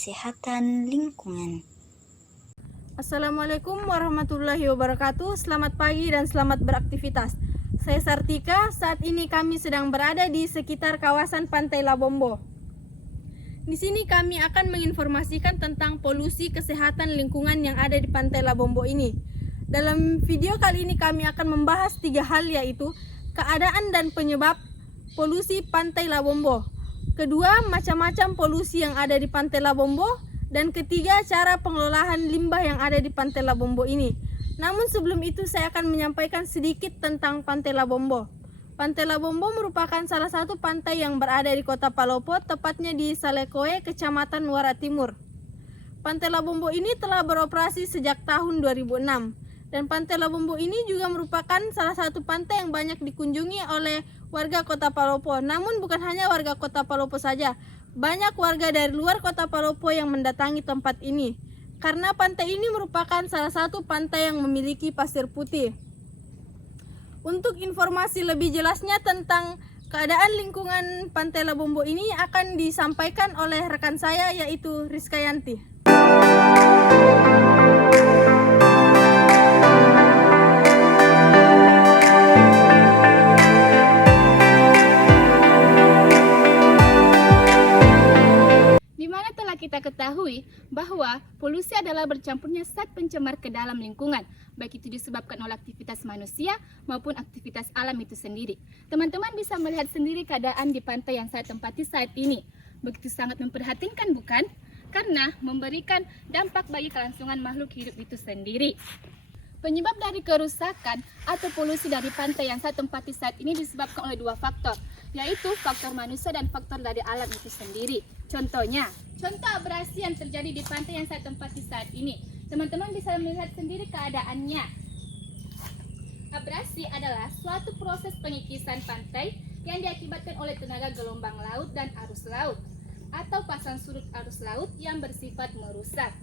kesehatan lingkungan. Assalamualaikum warahmatullahi wabarakatuh. Selamat pagi dan selamat beraktivitas. Saya Sartika. Saat ini kami sedang berada di sekitar kawasan Pantai Labombo. Di sini kami akan menginformasikan tentang polusi kesehatan lingkungan yang ada di Pantai Labombo ini. Dalam video kali ini kami akan membahas 3 hal, yaitu keadaan dan penyebab polusi Pantai Labombo. Kedua, macam-macam polusi yang ada di Pantai Labombo. Dan ketiga, cara pengelolaan limbah yang ada di Pantai Labombo ini. Namun sebelum itu saya akan menyampaikan sedikit tentang Pantai Labombo. Pantai Labombo merupakan salah satu pantai yang berada di Kota Palopo, tepatnya di Salekoe, Kecamatan Muara Timur. Pantai Labombo ini telah beroperasi sejak tahun 2006. Dan Pantai Labombo ini juga merupakan salah satu pantai yang banyak dikunjungi oleh warga Kota Palopo. Namun bukan hanya warga Kota Palopo saja, banyak warga dari luar Kota Palopo yang mendatangi tempat ini. Karena pantai ini merupakan salah satu pantai yang memiliki pasir putih. Untuk informasi lebih jelasnya tentang keadaan lingkungan Pantai Labombo ini akan disampaikan oleh rekan saya, yaitu Rizka Yanti. Kita ketahui bahwa polusi adalah bercampurnya zat pencemar ke dalam lingkungan, baik itu disebabkan oleh aktivitas manusia maupun aktivitas alam itu sendiri. Teman-teman bisa melihat sendiri keadaan di pantai yang saya tempati saat ini. Begitu sangat memprihatinkan, bukan? Karena memberikan dampak bagi kelangsungan makhluk hidup itu sendiri. Penyebab dari kerusakan atau polusi dari pantai yang saya tempati saat ini disebabkan oleh 2 faktor, yaitu faktor manusia dan faktor dari alam itu sendiri. Contoh abrasi yang terjadi di pantai yang saya tempati saat ini. Teman-teman bisa melihat sendiri keadaannya. Abrasi adalah suatu proses pengikisan pantai yang diakibatkan oleh tenaga gelombang laut dan arus laut, atau pasang surut arus laut yang bersifat merusak.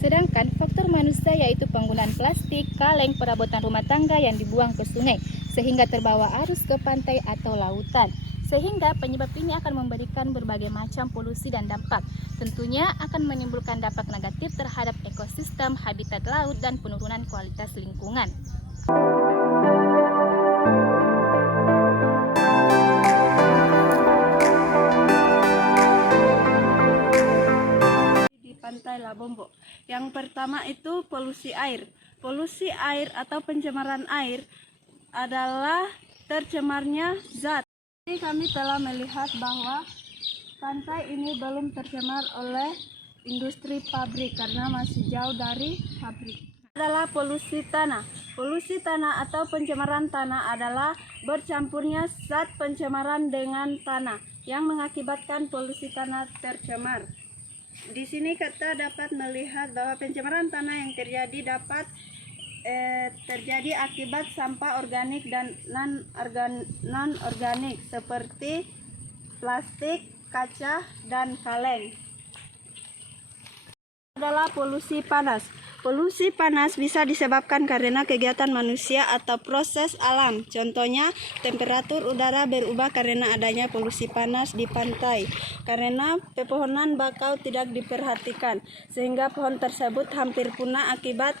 Sedangkan faktor manusia yaitu penggunaan plastik, kaleng, perabotan rumah tangga yang dibuang ke sungai sehingga terbawa arus ke pantai atau lautan. Sehingga penyebab ini akan memberikan berbagai macam polusi dan dampak. Tentunya akan menimbulkan dampak negatif terhadap ekosistem, habitat laut, dan penurunan kualitas lingkungan. Pantai Labombo. Yang pertama itu polusi air. Polusi air atau pencemaran air adalah tercemarnya zat. Jadi kami telah melihat bahwa pantai ini belum tercemar oleh industri pabrik karena masih jauh dari pabrik. Adalah polusi tanah. Polusi tanah atau pencemaran tanah adalah bercampurnya zat pencemaran dengan tanah yang mengakibatkan polusi tanah tercemar. Di sini kita dapat melihat bahwa pencemaran tanah yang terjadi dapat terjadi akibat sampah organik dan non-organik seperti plastik, kaca, dan kaleng. Adalah polusi panas. Polusi panas bisa disebabkan karena kegiatan manusia atau proses alam. Contohnya, temperatur udara berubah karena adanya polusi panas di pantai. Karena pepohonan bakau tidak diperhatikan, sehingga pohon tersebut hampir punah akibat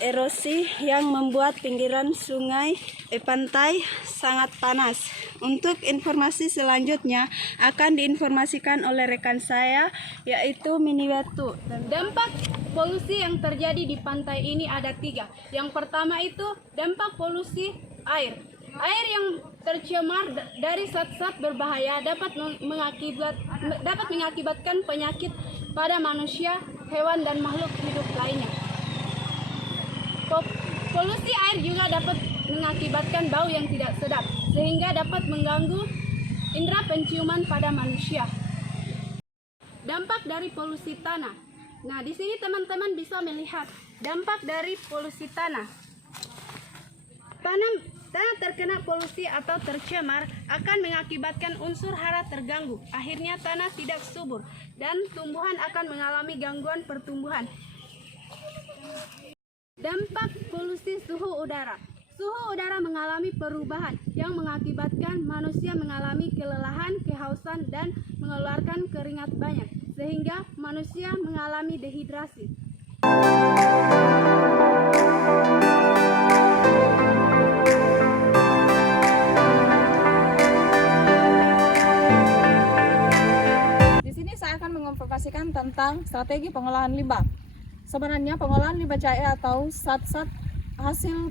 erosi yang membuat pinggiran sungai pantai sangat panas. Untuk informasi selanjutnya akan diinformasikan oleh rekan saya, yaitu Miniwatu. Dampak polusi yang terjadi di pantai ini ada 3. Yang pertama itu dampak polusi air. Air yang tercemar dari zat-zat berbahaya dapat mengakibatkan penyakit pada manusia, hewan, dan makhluk hidup lainnya. Polusi air juga dapat mengakibatkan bau yang tidak sedap, sehingga dapat mengganggu indera penciuman pada manusia. Dampak dari polusi tanah. Nah, di sini teman-teman bisa melihat dampak dari polusi tanah. Tanah terkena polusi atau tercemar akan mengakibatkan unsur hara terganggu. Akhirnya tanah tidak subur dan tumbuhan akan mengalami gangguan pertumbuhan. Dampak polusi suhu udara. Suhu udara mengalami perubahan yang mengakibatkan manusia mengalami kelelahan, kehausan, dan mengeluarkan keringat banyak. sehingga manusia mengalami dehidrasi. Di sini saya akan menginformasikan tentang strategi pengolahan limbah. Sebenarnya pengolahan limbah cair atau zat-zat hasil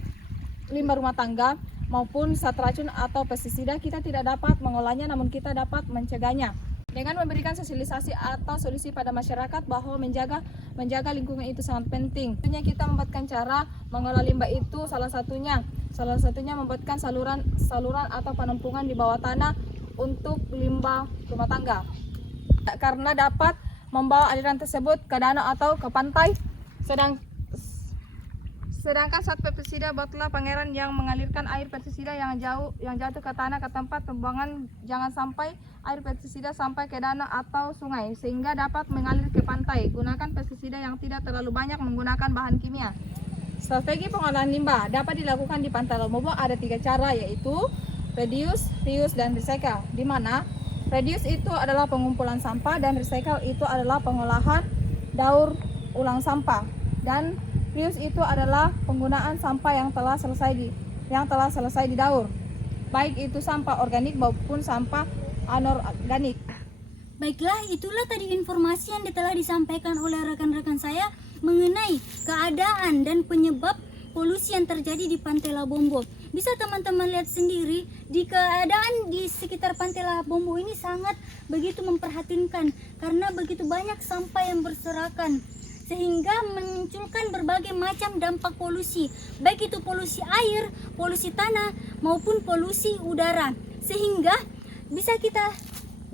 limbah rumah tangga maupun zat racun atau pestisida kita tidak dapat mengolahnya, namun kita dapat mencegahnya dengan memberikan sosialisasi atau solusi pada masyarakat bahwa menjaga lingkungan itu sangat penting. Tentunya kita membuatkan cara mengolah limbah itu salah satunya membuatkan saluran atau penampungan di bawah tanah untuk limbah rumah tangga, karena dapat membawa aliran tersebut ke danau atau ke pantai. Sedangkan zat pestisida buatlah pangeran yang mengalirkan air pestisida yang jatuh ke tanah ke tempat pembuangan. Jangan sampai air pestisida sampai ke danau atau sungai sehingga dapat mengalir ke pantai. Gunakan pestisida yang tidak terlalu banyak menggunakan bahan kimia. Strategi pengolahan limbah dapat dilakukan di Pantai Lobombo ada 3 cara, yaitu reduce, reuse, dan recycle. Di mana reduce itu adalah pengumpulan sampah dan recycle itu adalah pengolahan daur ulang sampah, dan reuse itu adalah penggunaan sampah yang telah selesai didaur, baik itu sampah organik maupun sampah anorganik. Baiklah, itulah tadi informasi yang telah disampaikan oleh rekan-rekan saya mengenai keadaan dan penyebab polusi yang terjadi di Pantai Lobombo. Bisa teman-teman lihat sendiri, di keadaan di sekitar Pantai Lobombo ini sangat begitu memprihatinkan karena begitu banyak sampah yang berserakan, sehingga memunculkan berbagai macam dampak polusi, baik itu polusi air, polusi tanah, maupun polusi udara. Sehingga bisa kita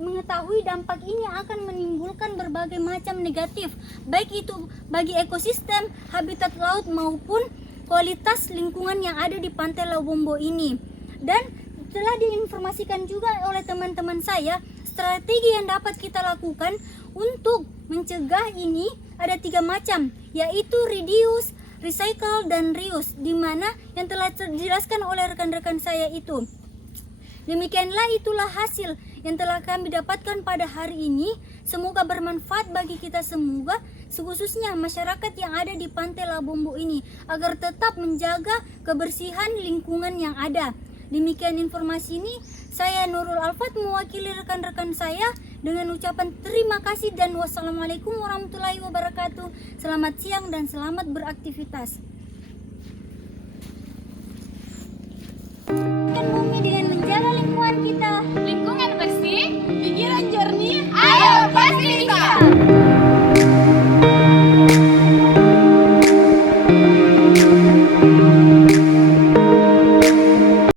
mengetahui dampak ini akan menimbulkan berbagai macam negatif, baik itu bagi ekosistem, habitat laut, maupun kualitas lingkungan yang ada di Pantai Lobombo ini. Dan telah diinformasikan juga oleh teman-teman saya, strategi yang dapat kita lakukan untuk mencegah ini ada 3 macam, yaitu reduce, recycle, dan reuse, di mana yang telah dijelaskan oleh rekan-rekan saya itu. Demikianlah itulah hasil yang telah kami dapatkan pada hari ini. Semoga bermanfaat bagi kita semua, khususnya masyarakat yang ada di Pantai Lobombo ini, agar tetap menjaga kebersihan lingkungan yang ada. Demikian informasi ini, saya Nurul Alfat mewakili rekan-rekan saya dengan ucapan terima kasih dan wassalamualaikum warahmatullahi wabarakatuh. Selamat siang dan selamat beraktivitas.